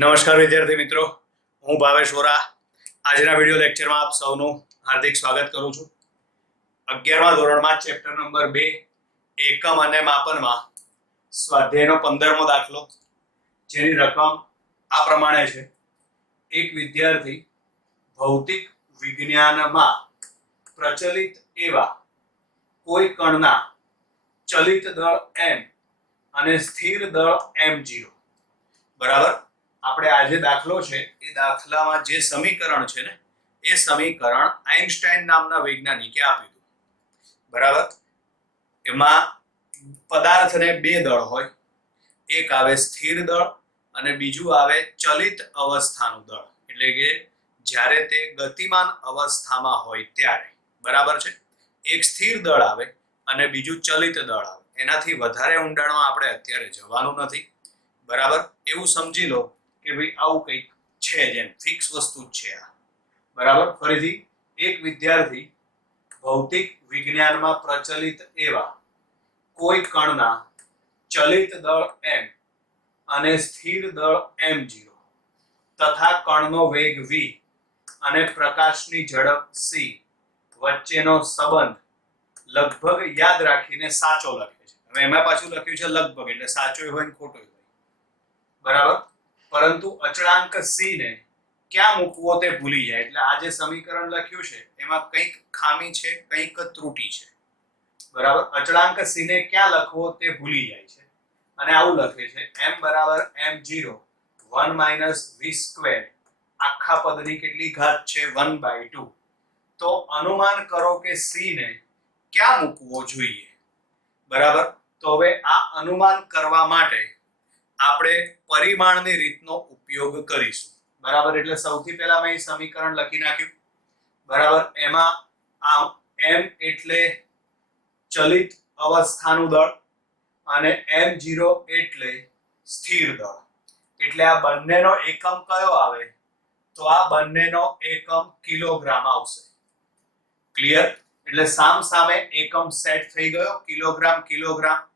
નમસ્કાર વિદ્યાર્થી મિત્રો, હું ભાવેશ વોરા આજના વિડિયો લેક્ચરમાં આપ સૌનું હાર્દિક સ્વાગત કરું છું. 11મા ધોરણમાં ચેપ્ટર નંબર 2 એકમ અને માપનમાં સ્વાધ્યાયનો 15મો દાખલો, જેની રકમ આ પ્રમાણે છે. એક વિદ્યાર્થી ભૌતિક વિજ્ઞાનમાં પ્રચલિત એવા કોઈ કણના ચલિત દળ m અને સ્થિર દળ m0 બરાબર. આપણે આ જે દાખલો છે એ દાખલામાં જે સમીકરણ છે ને એ સમીકરણ આઇન્સ્ટાઈન નામના વૈજ્ઞાનિકે આપ્યું હતું. બરાબર. એમાં પદાર્થને બે દળ હોય, એક આવે સ્થિર દળ અને બીજું આવે ચલિત અવસ્થાનું દળ, એટલે કે જ્યારે તે ગતિમાન અવસ્થામાં હોય ત્યારે. બરાબર છે. એક સ્થિર દળ આવે અને બીજું ચલિત દળ આવે. એનાથી વધારે ઊંડાણમાં આપણે અત્યારે જવાનું નથી. બરાબર. એવું સમજી લો કે ભાઈ આવું કંઈક છે, જેમ ફિક્સ વસ્તુ જ છે આ. બરાબર. ફરીથી, એક વિદ્યાર્થી ભૌતિક વિજ્ઞાનમાં પ્રચલિત એવા કોઈ કણના ચલિત દળ m અને સ્થિર દળ m0 તથા કણનો વેગ v અને પ્રકાશની ઝડપ c વચ્ચેનો સંબંધ લગભગ યાદ રાખીને સાચો લખે છે. હવે એમાં પાછું લખ્યું છે લગભગ, એટલે સાચો હોય ને ખોટો હોય. બરાબર. પરંતુ અચળાંક c ને ક્યાં મૂકવો તે ભૂલી જાય. એટલે આ જે સમીકરણ લખ્યું છે એમાં કંઈક ખામી છે, કંઈક ત્રુટી છે. બરાબર. અચળાંક c ને ક્યાં લખવો તે ભૂલી જાય છે અને આવું લખે છે m બરાબર m0 1 - v સ્ક્વેર આખા પદની કેટલી ઘાત છે 1/2. તો અનુમાન કરો કે c ને ક્યાં મૂકવો જોઈએ. બરાબર. તો હવે આ અનુમાન કરવા માટે આપણે પરિમાણની રીતનો ઉપયોગ કરીશું. બરાબર. એટલે સૌથી પહેલા મેં સમીકરણ લખી નાખ્યું. બરાબર. એમાં આ m એટલે ચલિત અવસ્થાનું દળ અને m0 એટલે સ્થિર દળ. એટલે આ બંનેનો એકમ કયો આવે? તો આ બંનેનો એકમ કિલોગ્રામ આવશે. ક્લિયર? એટલે સામ સામે એકમ સેટ થઈ ગયો, કિલોગ્રામ કિલોગ્રામ.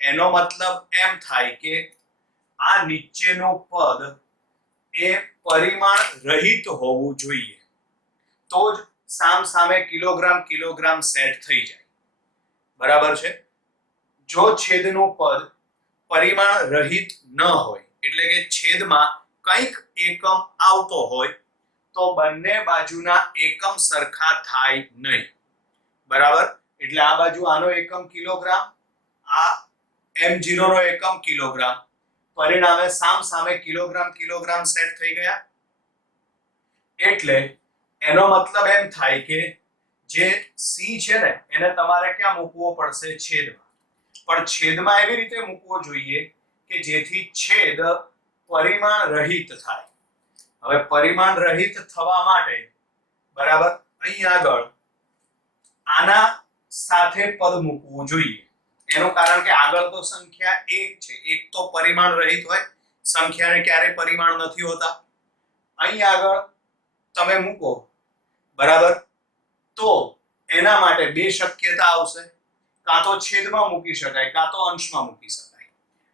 એનો મતલબ એમ થાય કે આ નીચેનું પદ એ પરિમાણ રહિત હોવું જોઈએ, તો જ સામ સામે કિલોગ્રામ કિલોગ્રામ સેટ થઈ જાય. બરાબર છે. જો છેદનું પદ પરિમાણ રહિત ન હોય, એટલે કે છેદમાં કંઈક એકમ આવતો હોય, તો બંને બાજુના એકમ સરખા થાય નહીં. બરાબર. એટલે આ બાજુ આનો એકમ કિલોગ્રામ, આ m0 નો એકમ કિલોગ્રામ, પરિણામે સામ સામે કિલોગ્રામ કિલોગ્રામ સેટ થઈ ગયા. એટલે એનો મતલબ એમ થાય કે જે c છે ને એને તમારે ક્યાં મૂકવો પડશે? છેદમાં. પણ છેદમાં એવી રીતે મૂકવો જોઈએ કે જેથી છેદ પરિમાણ રહિત થાય. હવે પરિમાણ રહિત થવા માટે, બરાબર, અહીં આગળ આના સાથે પદ મૂકવું જોઈએ. એનું કારણ કે આગળ તો સંખ્યા 1 છે. 1 તો પરિમાણ રહિત હોય, સંખ્યાને ક્યારે પરિમાણ નથી હોતા. અહીં આગળ તમે મૂકો. બરાબર. તો એના માટે બે શક્યતા આવશે. કાં તો છેદમાં મૂકી શકાય, કાં તો અંશમાં મૂકી શકાય.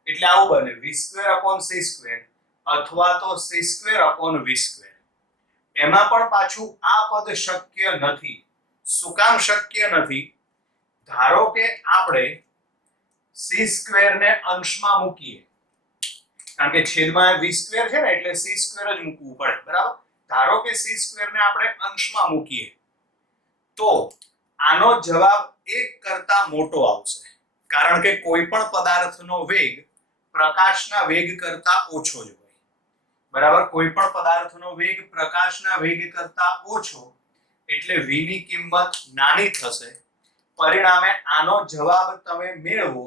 એટલે આવું બને v²/c² અથવા તો c²/v². એમાં પણ પાછું આ પદ શક્ય નથી. શું કામ શક્ય નથી? ધારો કે આપણે c² ને અંશમાં મૂકીએ, કારણ કે છેદમાં v² છે ને, એટલે c² જ મૂકવું પડે. બરાબર. ધારો કે c² ને આપણે અંશમાં મૂકીએ તો આનો જવાબ 1 કરતા મોટો આવશે, કારણ કે કોઈ પણ પદાર્થનો વેગ પ્રકાશના વેગ કરતા ઓછો જ હોય. બરાબર. કોઈ પણ પદાર્થનો વેગ પ્રકાશના વેગ કરતા ઓછો, એટલે v ની કિંમત નાની થશે. પરિણામે આનો જવાબ તમે મેળવો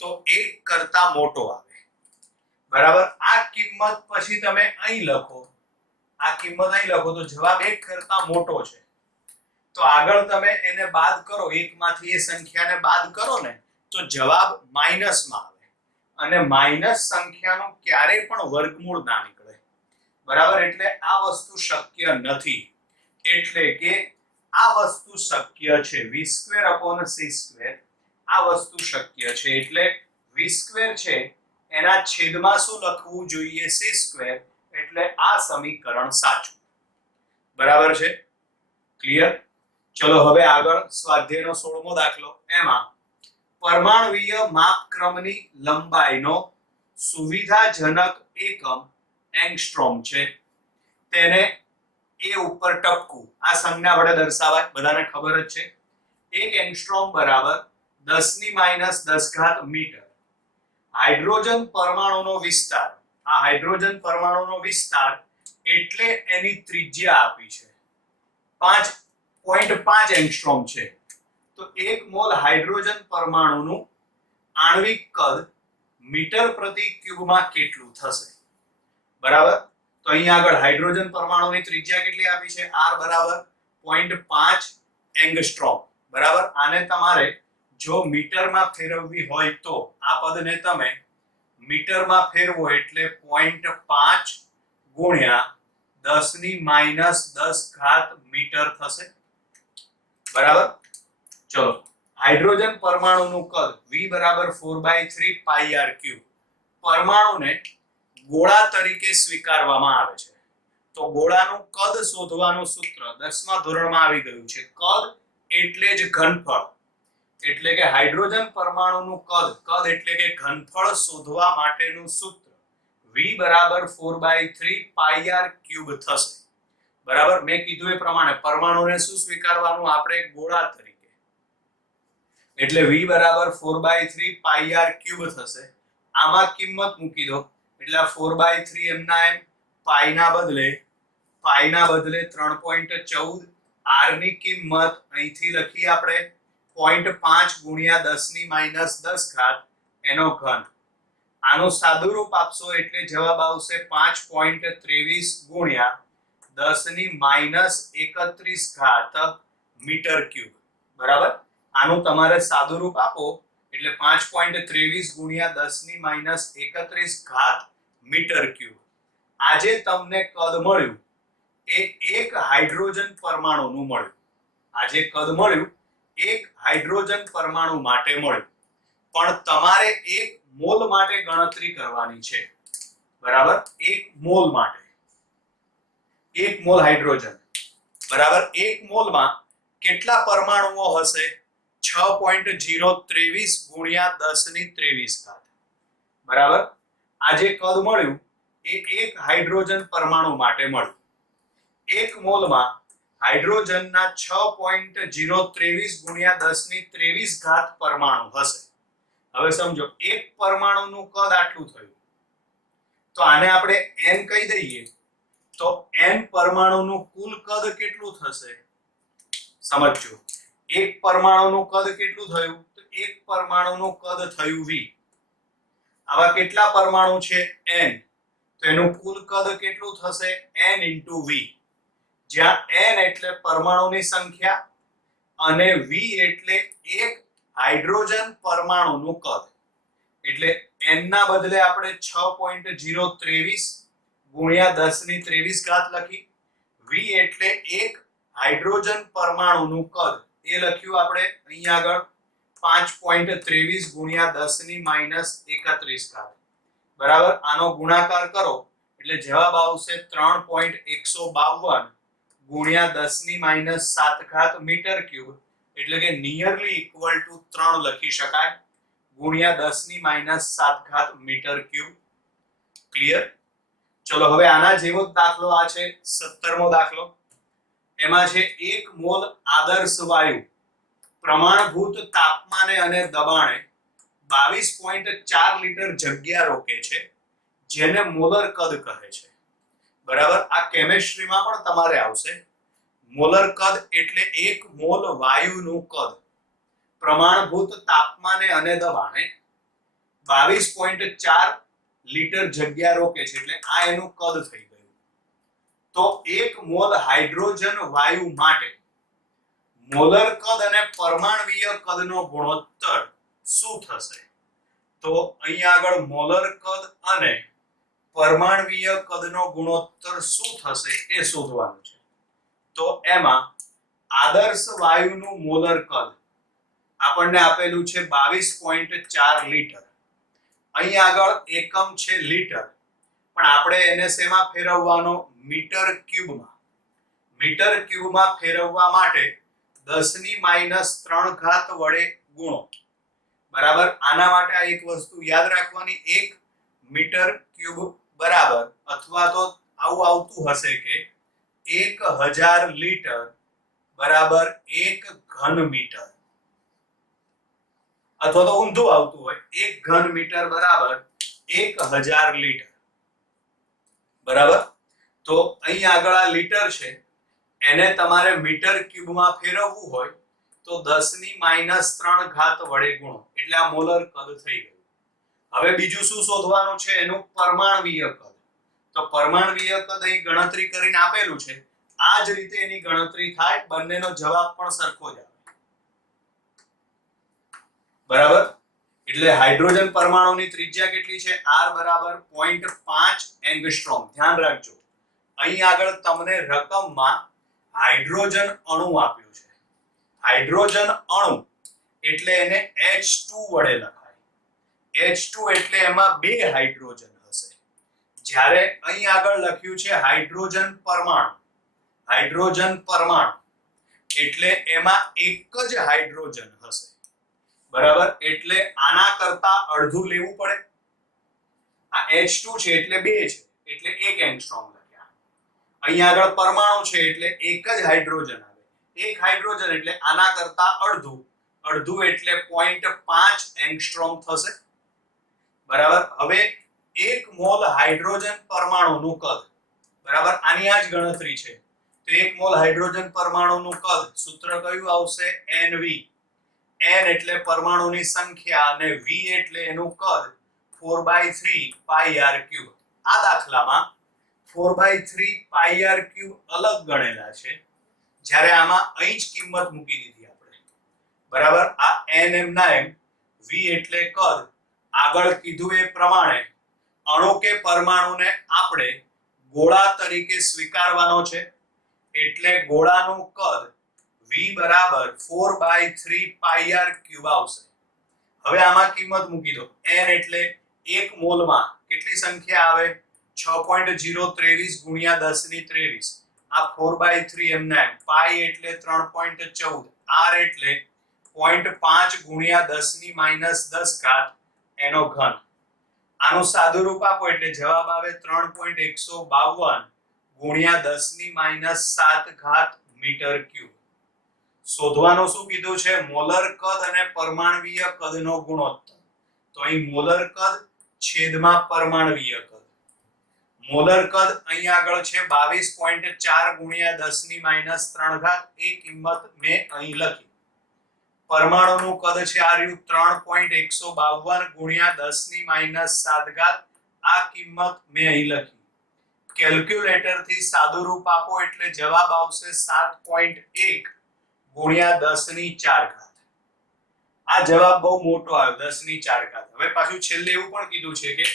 તો 1 કરતા મોટો આવે. બરાબર. આ કિંમત પછી તમે અહીં લખો, આ કિંમત અહીં લખો તો જવાબ 1 કરતા મોટો છે. તો આગળ તમે એને બાદ કરો, 1 માંથી એ સંખ્યાને બાદ કરો ને, તો જવાબ માઈનસમાં આવે. અને માઈનસ સંખ્યાનું ક્યારેય પણ વર્ગમૂળ ના નીકળે. બરાબર. એટલે આ વસ્તુ શક્ય નથી. એટલે કે આ વસ્તુ શક્ય છે, v²/c². આ વસ્તુ શક્ય છે. એટલે v² છે એના છેદમાં શું લખવું જોઈએ? c². એટલે આ સમીકરણ સાચું. બરાબર છે? ક્લિયર? ચલો હવે આગળ સ્વાધ્યાયનો 16મો દાખલો. એમાં પરમાણુવીય માપક્રમની લંબાઈનો સુવિધાજનક એકમ એંગસ્ટ્રોમ છે. તેને એ ઉપર ટપકું આ સંજ્ઞા વડે દર્શાવાય, બધાને ખબર જ છે. 1 એંગસ્ટ્રોમ બરાબર 10⁻10 મીટર. હાઇડ્રોજન પરમાણુનો વિસ્તાર, આ હાઇડ્રોજન પરમાણુનો વિસ્તાર એટલે એની ત્રિજ્યા આપી છે 5.5 એંગસ્ટ્રોમ છે. તો 1 મોલ હાઇડ્રોજન પરમાણુનું આણ્વિક કદ મીટર પ્રતિ ક્યુબમાં કેટલું થશે? બરાબર? તો અહીંયા આગળ હાઇડ્રોજન પરમાણુની ત્રિજ્યા કેટલી આપી છે? r બરાબર 0.5 એંગસ્ટ્રોમ. બરાબર? આને તમારે જો મીટરમાં ફેરવવી હોય તો આ પદને તમે મીટરમાં ફેરવો એટલે 0.5 ગુણ્યા 10⁻10 મીટર થશે. બરાબર? ચલો હાઇડ્રોજન પરમાણુનું કદ v બરાબર 4/3 પાઈ r ક્યુબ. પરમાણુને ગોળા તરીકે સ્વીકારવામાં આવે છે. તો ગોળાનું કદ શોધવાનું સૂત્ર 10મા ધોરણમાં આવી ગયું છે. કદ એટલે જ ઘનફળ. એટલે કે હાઇડ્રોજન પરમાણુનું કદ એટલે કે ઘનફળ શોધવા માટેનું સૂત્ર v બરાબર 4/3 પાઈ r ક્યુબ થશે. બરાબર? મેં કીધું એ પ્રમાણે પરમાણુને શું સ્વીકારવાનું? આપણે ગોળા તરીકે. એટલે v બરાબર 4/3 પાઈ r ક્યુબ થશે. આમાં કિંમત મૂકી દો એટલે 4/3 એમના એમ, પાઈના બદલે 3.14, r ની કિંમત અહીંથી લખી આપણે 0.5 ગુણ્યા 10⁻10 એનો ઘન. આનો સાદુરૂપ આપશો એટલે જવાબ આવશે 5.23 ગુણ્યા 10⁻31 મીટર ક્યુબ. બરાબર? આનું તમારે સાદુરૂપ આપો એટલે 5.23 ગુણ્યા 10⁻31 મીટર ક્યુબ. આજે તમને કદ મળ્યું એ એક હાઇડ્રોજન પરમાણુનું મળ્યું. આજે કદ મળ્યું એક હાઇડ્રોજન પરમાણુ માટે મળ્યું. પણ તમારે 1 મોલ માટે ગણતરી કરવાની છે. બરાબર? 1 મોલ માટે 1 મોલ હાઇડ્રોજન. બરાબર? 1 મોલમાં કેટલા પરમાણુઓ હશે? 6.023 ગુણ્યા 10⁻23. બરાબર? આ જે કદ મળ્યું એ એક હાઇડ્રોજન પરમાણુ માટે મળ્યું. 1 મોલમાં હાઇડ્રોજનના 6.023 ગુણ્યા 10⁻23 પરમાણુ હશે. હવે સમજો એક પરમાણુનું કદ આટલું થયું તો આને આપણે n કહી દઈએ તો n પરમાણુનું કુલ કદ કેટલું થશે? સમજો એક પરમાણુનું કદ કેટલું થયું? તો એક પરમાણુનું કદ થયું v. આવા કેટલા પરમાણુ છે? n. તો એનું કુલ કદ કેટલું થશે? n * v. જ્યાં n એટલે પરમાણુની સંખ્યા અને v એટલે એક હાઇડ્રોજન પરમાણુનું કદ. એટલે n ના બદલે આપણે 6.023 ગુણ્યા 10⁻23 લખી. v એટલે એક હાઇડ્રોજન પરમાણુનું કદ એ લખ્યું આપણે અહીંયા આગળ 5.23 ગુણ્યા 10⁻31. બરાબર? આનો ગુણાકાર કરો એટલે જવાબ આવશે 3.152 ગુણ્યા 10⁻7 મીટર ક્યુબ. એટલે કે નિયરલી ઇક્વલ ટુ 3 લખી શકાય ગુણ્યા 10⁻7 મીટર ક્યુબ. ક્લિયર? ચલો હવે આના જેવો દાખલો આ છે 17મો દાખલો. એમાં છે 1 મોલ આદર્શ વાયુ પ્રમાણભૂત તાપમાને અને દબાણે 22.4 લીટર જગ્યા રોકે છે, જેને મોલર કદ કહે છે. બરાબર? આ કેમિસ્ટ્રીમાં પણ તમારે આવશે. મોલર કદ એટલે 1 મોલ વાયુનું કદ પ્રમાણભૂત તાપમાને અને દબાણે 22.4 લીટર જગ્યા રોકે છે. એટલે આ એનું કદ થઈ ગયું. તો 1 મોલ હાઇડ્રોજન વાયુ માટે મોલર કદ અને પરમાણ્વીય કદનો ગુણોત્તર શું થશે? તો અહીંયા આગળ મોલર કદ અને પરમાણ્વીય કદનો ગુણોત્તર શું થશે એ શોધવાનું છે. તો એમાં આદર્શ વાયુનું મોલર કદ આપણને આપેલું છે 22.4 લીટર. અહીં આગળ એકમ છે લીટર, પણ પણ આપણે એને શેમાં ફેરવવાનો? મીટર ક્યુબમાં. મીટર ક્યુબમાં ફેરવવા માટે 10 ની -3 ઘાત વડે ગુણો. બરાબર. આના માટે આ એક વસ્તુ યાદ રાખવાની, 1 મીટર ક્યુબ બરાબર, અથવા તો આવું આવતું હશે કે 1000 લીટર બરાબર 1 ઘન મીટર, અથવા તો ઊંધું આવતું હોય 1 ઘન મીટર બરાબર 1000 લીટર. બરાબર. તો અહીં આગળ આ લીટર છે, એને તમારે મીટર ક્યુબમાં ફેરવવું હોય તો 10 ની -3 ઘાત વડે ગુણો, એટલે આ મોલર કદ થઈ ગયું. હવે બીજું શું શોધવાનું છે? એનું પરમાણ્વીય કદ. તો પરમાણ્વીય કદ અહીં ગણતરી કરીને આપેલું છે, આ જ રીતે એની ગણતરી થાય, બંનેનો જવાબ પણ સરખો જ આવે. બરાબર. એટલે હાઇડ્રોજન પરમાણુની ત્રિજ્યા કેટલી છે? r બરાબર 0.5 એંગસ્ટ્રોમ. ધ્યાન રાખજો, અહીં આગળ તમને રકમમાં હાઇડ્રોજન અણુ આપ્યું છે. હાઇડ્રોજન અણુ એટલે એને H2 વડે લખાય. H2 એટલે એમાં 2 હાઇડ્રોજન હશે. જ્યારે અહીં આગળ લખ્યું છે હાઇડ્રોજન પરમાણુ. હાઇડ્રોજન પરમાણુ એટલે એમાં એક જ હાઇડ્રોજન હશે. બરાબર. એટલે આના કરતા અડધું લેવું પડે. આ H2 છે એટલે 2 છે, એટલે 1 એંગસ્ટ્રોમ લખ્યા. અહીં આગળ પરમાણુ છે એટલે એક જ હાઇડ્રોજન આવે. એક હાઇડ્રોજન એટલે આના કરતા અડધું. અડધું એટલે 0.5 એંગસ્ટ્રોમ થશે. બરાબર. હવે 1 મોલ હાઇડ્રોજન પરમાણુનું કદ, બરાબર, આની આ જ ગણતરી છે. તો 1 મોલ હાઇડ્રોજન પરમાણુનું કદ સૂત્ર કયું આવશે? NV. n એટલે પરમાણુની સંખ્યા અને v એટલે એનું કદ 4/3 πr³. આ દાખલામાં 4/3 πr³ અલગ ગણેલા છે, જ્યારે આમાં અહીં જ કિંમત મૂકી દીધી આપણે. બરાબર. આ n m ના m, v એટલે કદ, આગળ કીધું એ પ્રમાણે અણુ કે પરમાણુને આપણે ગોળા તરીકે સ્વીકારવાનો છે, એટલે ગોળાનું કદ v બરાબર 4/3 πr³ આવશે. હવે આમાં કિંમત મૂકી દો. n એટલે 1 મોલમાં કેટલી સંખ્યા આવે? 6.023 ગુણ્યા 10 ની 23. આ 4/3 m ના m. પાઈ એટલે 3.14. r એટલે 0.5 ગુણ્યા 10 ની -10 ઘાત એનો ઘન. આનું સાદું રૂપ આપો એટલે જવાબ આવે 3.152 ગુણ્યા 10 ની -7 ઘાત મીટર ક્યુબ. શોધવાનું શું કીધું છે? મોલર કદ અને પરમાણ્વીય કદનો ગુણોત્તર. તો અહીં મોલર કદ છેદમાં પરમાણ્વીય કદ. મોલર કદ અહીં આગળ છે 22.4 ગુણ્યા 10 ની -3 ઘાત. એ કિંમત મેં અહીં લખી. પરમાણુનું કદ છે આ રહ્યું 3.152 ગુણ્યા 10 ની -7 ઘાત. આ કિંમત મેં અહીં લખી. કેલ્ક્યુલેટર થી સાદું રૂપ આપો એટલે જવાબ આવશે 7.1 ગુણ્યા 10 ની 4 ઘાત. આ જવાબ બહુ મોટો આવ્યો, 10 ની 4 ઘાત. હવે પાછું છેલ્લે એવું પણ કીધું છે કે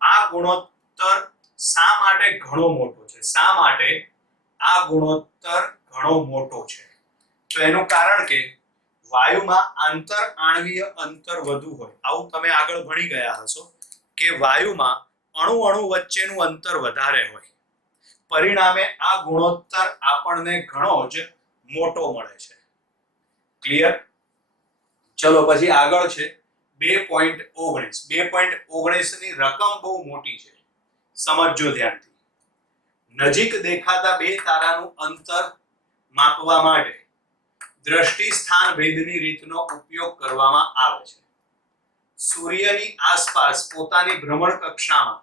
આ ગુણોત્તર શા માટે ઘણો મોટો છે? શા માટે આ ગુણોત્તર ઘણો મોટો છે? તો એનું કારણ કે વાયુમાં આંતર આણ્વીય અંતર વધુ હોય. આવું તમે આગળ ભણી ગયા હશો કે વાયુમાં અણુ વચ્ચેનું અંતર વધારે હોય, પરિણામે આ ગુણોત્તર આપણને ઘણો જ મોટો મળે છે. ક્લિયર? ચલો પછી આગળ છે 2.19. 2.19 ની રકમ બહુ મોટી છે, સમજજો ધ્યાનથી. નજીક દેખાતા બે તારાનું અંતર માપવા માટે દ્રષ્ટિ સ્થાન ભેદની રીતનો ઉપયોગ કરવામાં આવે છે. સૂર્યની આસપાસ પોતાની ભ્રમણ કક્ષામાં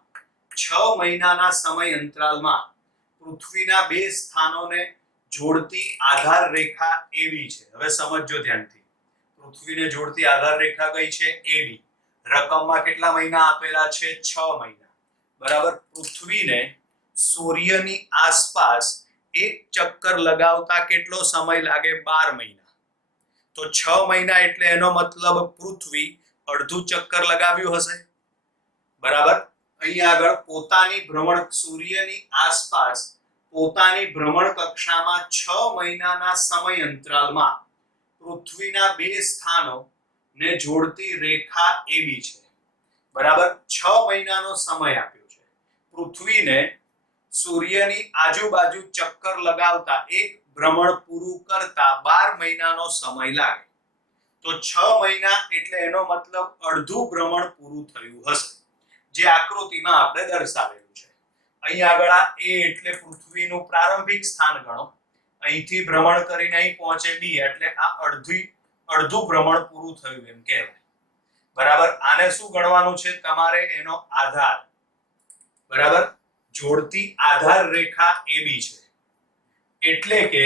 6 મહિનાના સમય અંતરાલમાં પૃથ્વીના બે સ્થાનોને જોડતી આધાર રેખા એવી છે. હવે સમજજો ધ્યાનથી. પૃથ્વીને જોડતી આધાર રેખા કઈ છે? એવી. રકમમાં કેટલા મહિના આપેલા છે? 6 મહિના. બરાબર. પૃથ્વીને સૂર્યની આસપાસ એક ચક્કર લગાવતા કેટલો સમય લાગે? 12 મહિના. તો 6 મહિના એટલે એનો મતલબ પૃથ્વી અડધું ચક્કર લગાવ્યું હશે. બરાબર. અહીં આગળ પોતાની ભ્રમણ, સૂર્યની આસપાસ પોતાની ભ્રમણ કક્ષામાં 6 મહિનાના સમય અંતરાલમાં પૃથ્વીના બે સ્થાનો ને જોડતી રેખા એબી છે. બરાબર. 6 મહિનાનો સમય આપ્યો છે. પૃથ્વીને સૂર્યની આજુબાજુ ચક્કર લગાવતા એક ભ્રમણ પૂરું કરતા 12 મહિનાનો સમય લાગે તો 6 મહિના એટલે એનો મતલબ અડધું ભ્રમણ પૂરું થયું હશે, જે આકૃતિમાં આપણે દર્શાવેલું છે. અહીં આગળ આ એ એટલે પૃથ્વીનું પ્રારંભિક સ્થાન ગણો, અહીંથી ભ્રમણ કરીને અહીં પહોંચે બી એટલે આ અડધું ભ્રમણ પૂરું થયું એમ કહેવાય. બરાબર. આને શું ગણવાનું છે તમારે? એનો આધાર. બરાબર. જોડતી આધાર રેખા AB છે, એટલે કે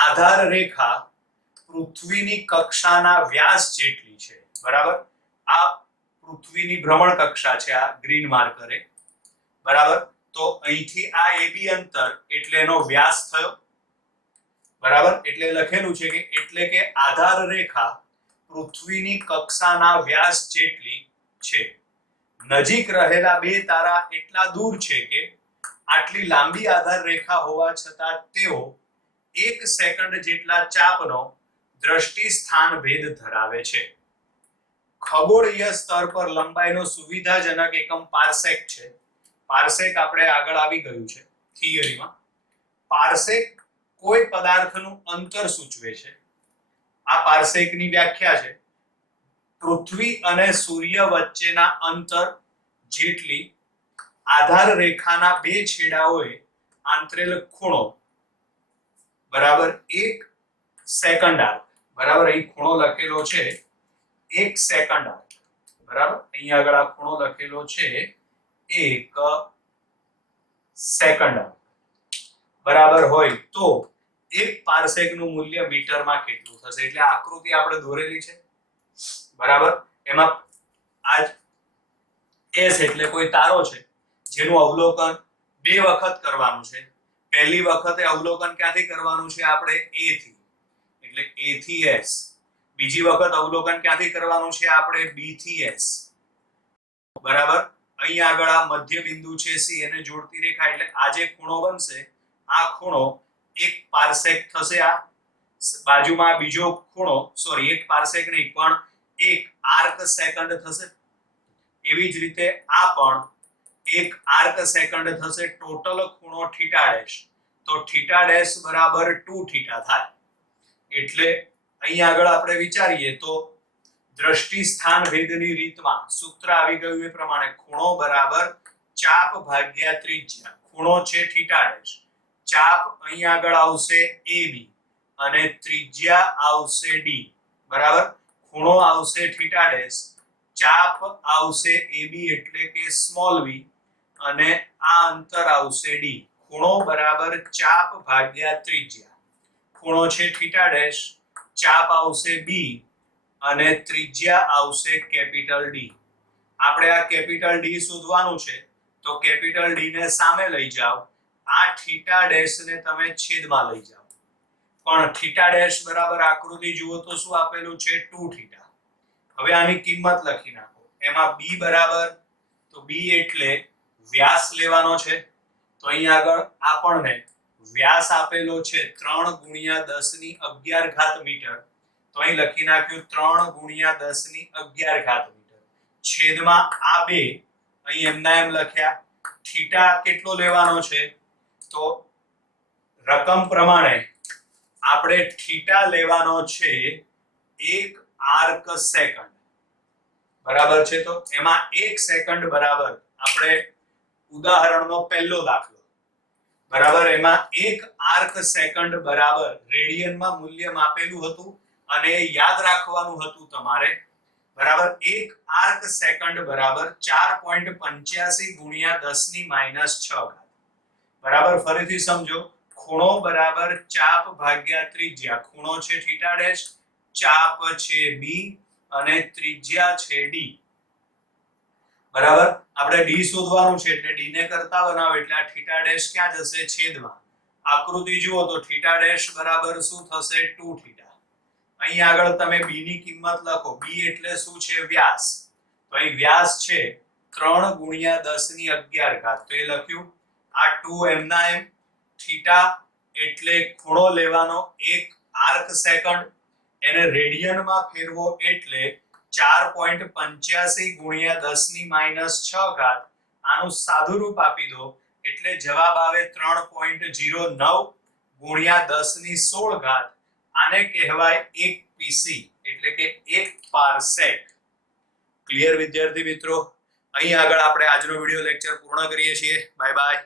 આધાર રેખા પૃથ્વીની કક્ષાના વ્યાસ જેટલી છે. બરાબર. આ પૃથ્વીની ભ્રમણ કક્ષા છે, આ ગ્રીન માર્કરે. બરાબર. તો અહીંથી આ AB અંતર એટલે એનો વ્યાસ થયો. બરાબર. એટલે લખેલું છે કે એટલે કે આધાર રેખા પૃથ્વીની કક્ષાના વ્યાસ જેટલી છે. નજીક રહેલા બે તારા એટલા દૂર છે કે આટલી લાંબી આધાર રેખા હોવા છતાં તેઓ 1 સેકન્ડ જેટલા ચાપનો દ્રષ્ટિ સ્થાન ભેદ ધરાવે છે. ખગોળીય સ્તર પર લંબાઈનો સુવિધાજનક એકમ પાર્સેક છે. પાર્સેક આપણે આગળ આવી ગયું છે થિયરીમાં. પાર્સેક કોઈ પદાર્થનું અંતર સૂચવે છે. આ પાર્સેકની વ્યાખ્યા છે પૃથ્વી અને સૂર્ય વચ્ચેના અંતર જેટલી આધાર રેખાના બે છેડાઓએ આંતરેલ ખૂણો. બરાબર. 1 સેકન્ડ આર્ક. બરાબર. અહીં ખૂણો લખેલો છે 1 સેકન્ડ આર્ક. બરાબર. અહીં આગળ આ ખૂણો લખેલો છે 1 સેકન્ડ આર્ક. બરાબર હોય તો 1 પાર્સેકનું મૂલ્ય મીટરમાં કેટલું થશે? એટલે આકૃતિ આપણે દોરેલી છે. બરાબર. એમાં આ S એટલે કોઈ તારો છે જેનું અવલોકન 2 વખત કરવાનું છે. પહેલી વખતે અવલોકન ક્યાંથી કરવાનું છે? આપણે A થી, એટલે A થી S. બીજી વખત અવલોકન ક્યાંથી કરવાનું છે? આપણે B થી S. બરાબર. અહીં આગળ આ મધ્ય બિંદુ છે C, એને જોડતી રેખા એટલે આ જે ખૂણો બનશે આ ખૂણો 1 પાર્સેક થશે. આ બાજુમાં બીજો ખૂણો, સોરી 1 પાર્સેક નહીં પણ 1 આર્ક સેકન્ડ થશે. એવી જ રીતે આ પણ 1 આર્ક સેકન્ડ થશે. ટોટલ ખૂણો થીટા ડેશ, તો થીટા ડેશ બરાબર 2 થીટા થાય. એટલે અહીં આગળ આપણે વિચારીએ તો દ્રષ્ટિ સ્થાન ભેદની રીતમાં સૂત્ર આવી ગયું એ પ્રમાણે ખૂણો બરાબર ચાપ ભાગ્યા ત્રિજ્યા. ખૂણો છે થીટા ડેશ, ચાપ અહીં આગળ આવશે AB અને ત્રિજ્યા આવશે D. બરાબર. ખૂણો આવશે થીટા ડેશ, ચાપ આવશે AB એટલે કે સ્મોલ v અને આ અંતર આવશે D. ખૂણો બરાબર ચાપ ભાગ્યા ત્રિજ્યા. ખૂણો છે થીટા ડેશ, ચાપ આવશે B અને ત્રિજ્યા આવશે કેપિટલ D. આપણે આ કેપિટલ D શોધવાનું છે તો કેપિટલ D ને સામે લઈ જાઓ, આ થીટા ડેશ ને તમે છેદમાં લઈ જાઓ. પણ થીટા ડેશ બરાબર આકૃતિ જુઓ તો શું આપેલું છે? 2 થીટા. હવે આની કિંમત લખી નાખો. એમાં B બરાબર, તો B એટલે વ્યાસ લેવાનો છે. તો અહીં આગળ આપણને વ્યાસ આપેલો છે 3 ગુણ્યા 10 ની 11 ઘાત મીટર. તો અહીં લખી નાખ્યું 3 ગુણ્યા 10 ની 11 ઘાત મીટર. છેદમાં આ બે અહીં એમના એમ લખ્યા. થીટા કેટલો લેવાનો છે? તો રકમ પ્રમાણે આપણે થીટા લેવાનો છે 1 આર્ક સેકન્ડ. બરાબર છે. તો એમાં 1 સેકન્ડ બરાબર આપણે ઉદાહરણનો પહેલો દાખલો. બરાબર. એમાં 1 આર્ક સેકન્ડ બરાબર રેડિયનમાં મૂલ્ય માપેલું હતું અને યાદ રાખવાનું હતું તમારે. બરાબર. 1 આર્ક સેકન્ડ બરાબર 4.85 ગુણ્યા 10 ની -6 ઘાત. બરાબર. ફરીથી સમજો. ખૂણો બરાબર ચાપ ભાગ્યા ત્રિજ્યા. ખૂણો છે થીટા ડેશ, ચાપ છે B અને ત્રિજ્યા છે D. બરાબર. આપણે D શોધવાનું છે એટલે D ને કરતા બનાવો એટલે આ થીટા ડેશ ક્યાં જશે? છેદમાં. આકૃતિ જુઓ તો થીટા ડેશ બરાબર શું થશે? 2 થીટા. અહીં આગળ તમે B ની કિંમત લખો. B એટલે શું છે? વ્યાસ. તો અહીં વ્યાસ છે 3 ગુણ્યા 10 ની 11 ઘાત. તો એ લખ્યું. આ 2 એમના એમ. થીટા એટલે ખૂણો લેવાનો 1 આર્ક સેકન્ડ, એને રેડિયનમાં ફેરવો એટલે 4.85 ગુણ્યા 10 ની -6 ઘાત. આનું સાદું રૂપ આપી દો એટલે જવાબ આવે 3.09 ગુણ્યા 10 ની 16 ઘાત. આને કહેવાય 1 પીસી એટલે કે 1 પારસેક. ક્લિયર વિદ્યાર્થી મિત્રો? અહીં આગળ આપણે આજનો વિડિયો લેક્ચર પૂર્ણ કરીએ છીએ. Bye bye.